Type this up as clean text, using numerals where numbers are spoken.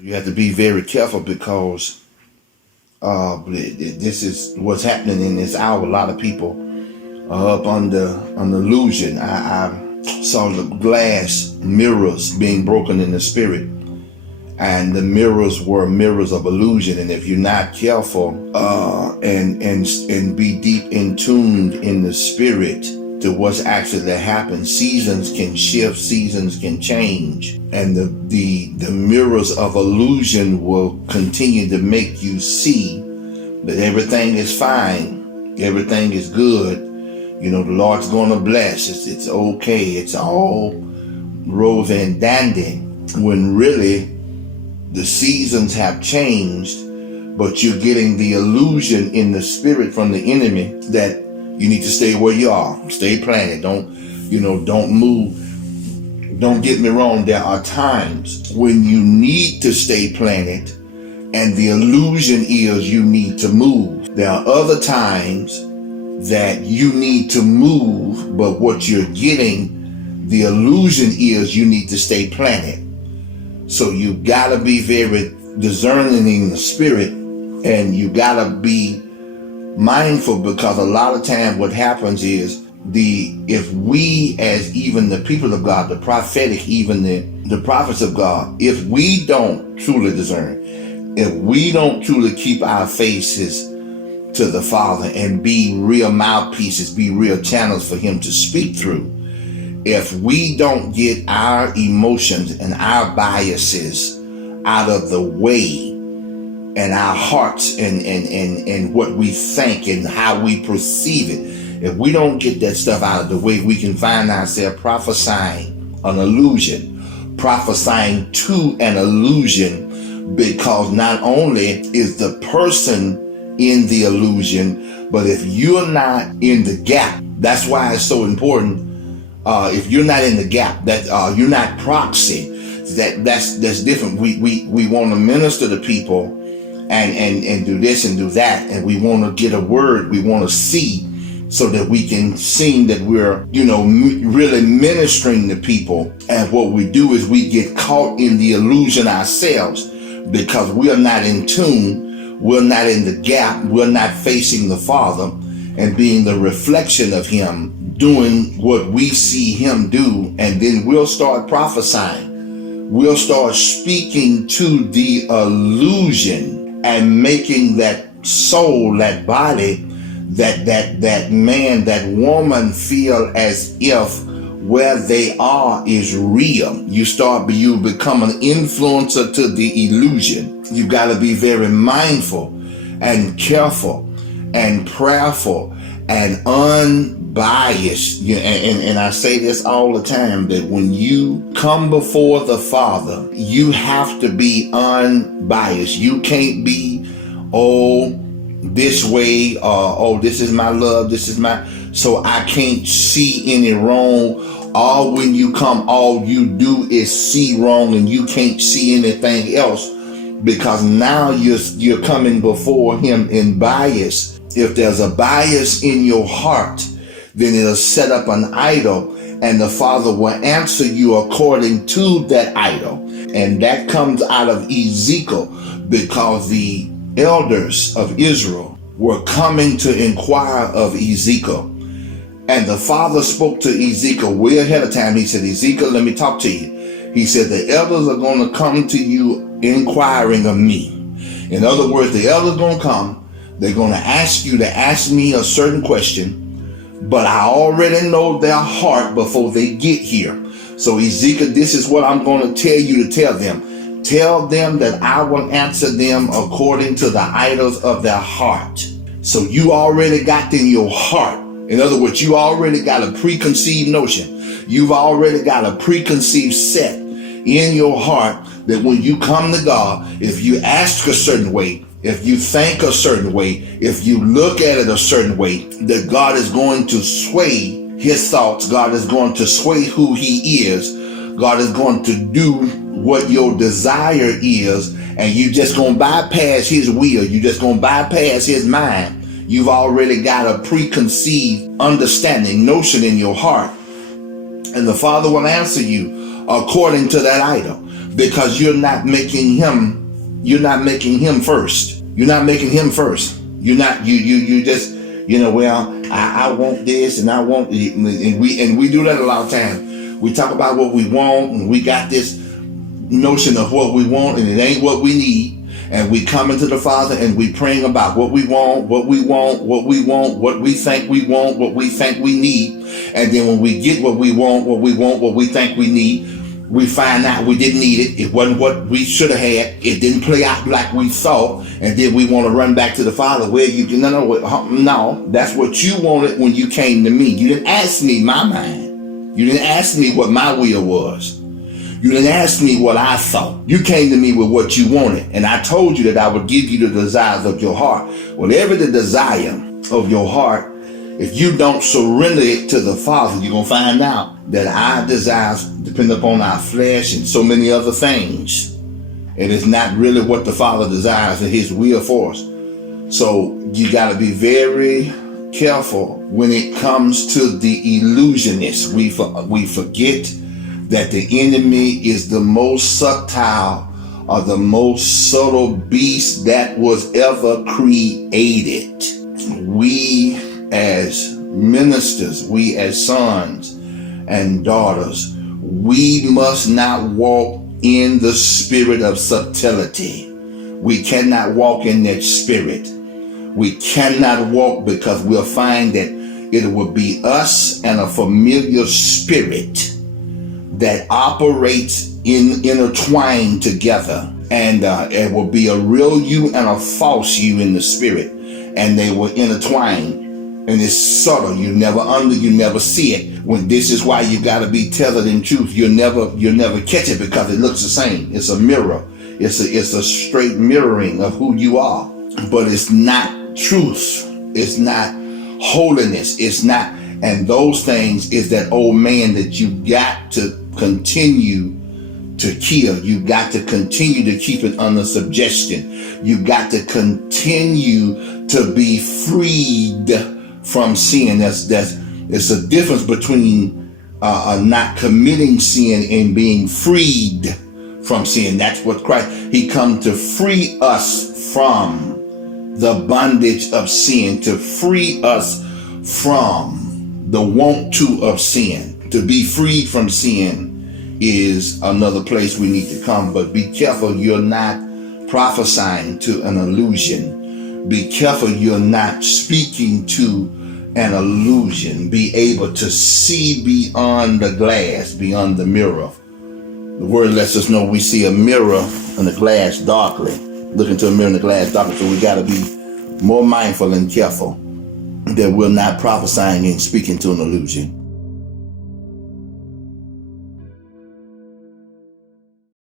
You have to be very careful because this is what's happening in this hour. A lot of people are up under an illusion. I saw the glass mirrors being broken in the spirit, and the mirrors were mirrors of illusion. And if you're not careful and be deep in tuned in the spirit to what's actually happened, seasons can shift, seasons can change, and the mirrors of illusion will continue to make you see that everything is fine, everything is good. You know, the Lord's going to bless. It's okay. It's all rosy and dandy, when really the seasons have changed, but you're getting the illusion in the spirit from the enemy that you need to stay where you are. Stay planted. Don't move. Don't get me wrong. There are times when you need to stay planted and the illusion is you need to move. There are other times that you need to move, but what you're getting, the illusion is you need to stay planted. So you gotta be very discerning in the spirit, and you gotta be mindful, because a lot of times what happens is if we, as even the people of God, the prophetic, even the prophets of God, if we don't truly discern, if we don't truly keep our faces to the Father and be real mouthpieces, be real channels for Him to speak through, if we don't get our emotions and our biases out of the way, and our hearts and what we think and how we perceive it, if we don't get that stuff out of the way, we can find ourselves prophesying an illusion, prophesying to an illusion, because not only is the person in the illusion, but if you're not in the gap, that's why it's so important. If you're not in the gap, that you're not proxy, that's different. We want to minister to people and do this and do that, and we want to get a word, we want to see, so that we can seem that we're really ministering to people. And what we do is we get caught in the illusion ourselves, because we are not in tune, we're not in the gap, we're not facing the Father and being the reflection of Him, doing what we see Him do. And then we'll start prophesying, we'll start speaking to the illusion and making that soul, that body, that man, that woman feel as if where they are is real. You become an influencer to the illusion. You got to be very mindful and careful and prayerful and unbiased. And I say this all the time, that when you come before the Father, you have to be unbiased. You can't be, this way, or this is my love, so I can't see any wrong. Or when you come, all you do is see wrong, and you can't see anything else, because now you're coming before Him in bias. If there's a bias in your heart, then it'll set up an idol, and the Father will answer you according to that idol. And that comes out of Ezekiel, because the elders of Israel were coming to inquire of Ezekiel. And the Father spoke to Ezekiel way ahead of time. He said, Ezekiel, let me talk to you. He said, the elders are going to come to you inquiring of me. In other words, the elders are going to come. They're going to ask you to ask me a certain question, but I already know their heart before they get here. So Ezekiel, this is what I'm going to tell you to tell them. Tell them that I will answer them according to the idols of their heart. So you already got in your heart. In other words, you already got a preconceived notion. You've already got a preconceived set in your heart that when you come to God, if you ask a certain way, if you think a certain way, if you look at it a certain way, that God is going to sway His thoughts. God is going to sway who He is. God is going to do what your desire is, and you just going to bypass His will. You just going to bypass His mind. You've already got a preconceived understanding, notion in your heart, and the Father will answer you according to that idol. because you're not making him first. You're not making him first. You just, well, I want this and I want, and we do that a lot of times. We talk about what we want, and we got this notion of what we want, and it ain't what we need. And we come into the Father and we praying about what we want, what we think we want, what we think we need. And then when we get what we want, what we think we need, we find out we didn't need it. It wasn't what we should have had. It didn't play out like we thought. And then we want to run back to the Father. No, that's what you wanted when you came to me. You didn't ask me my mind. You didn't ask me what my will was. You didn't ask me what I thought. You came to me with what you wanted. And I told you that I would give you the desires of your heart. Whatever the desire of your heart, if you don't surrender it to the Father, you're going to find out that our desires depend upon our flesh and so many other things. It is not really what the Father desires and his will for us. So you got to be very careful when it comes to the illusionists. We forget that the enemy is the most subtle or the most subtle beast that was ever created. We as ministers, we as sons and daughters, we must not walk in the spirit of subtlety. We cannot walk in that spirit. We cannot walk, because we'll find that it will be us and a familiar spirit that operates intertwined together, and it will be a real you and a false you in the spirit, and they will intertwine, and it's subtle. You never see it. When this is why you got to be tethered in truth. You'll never catch it, because it looks the same. It's a mirror. It's a straight mirroring of who you are, but it's not truth. It's not holiness. It's not. And those things is that old man that you got to continue to kill. You got to continue to keep it under subjection. You got to continue to be freed from sin. It's a difference between not committing sin and being freed from sin. That's what Christ, he come to free us from the bondage of sin, to free us from the want to of sin. To be freed from sin is another place we need to come. But be careful you're not prophesying to an illusion. Be careful you're not speaking to an illusion. Be able to see beyond the glass, beyond the mirror. The word lets us know we see a mirror in the glass darkly. Look into a mirror in the glass darkly. So we got to be more mindful and careful that we're not prophesying and speaking to an illusion.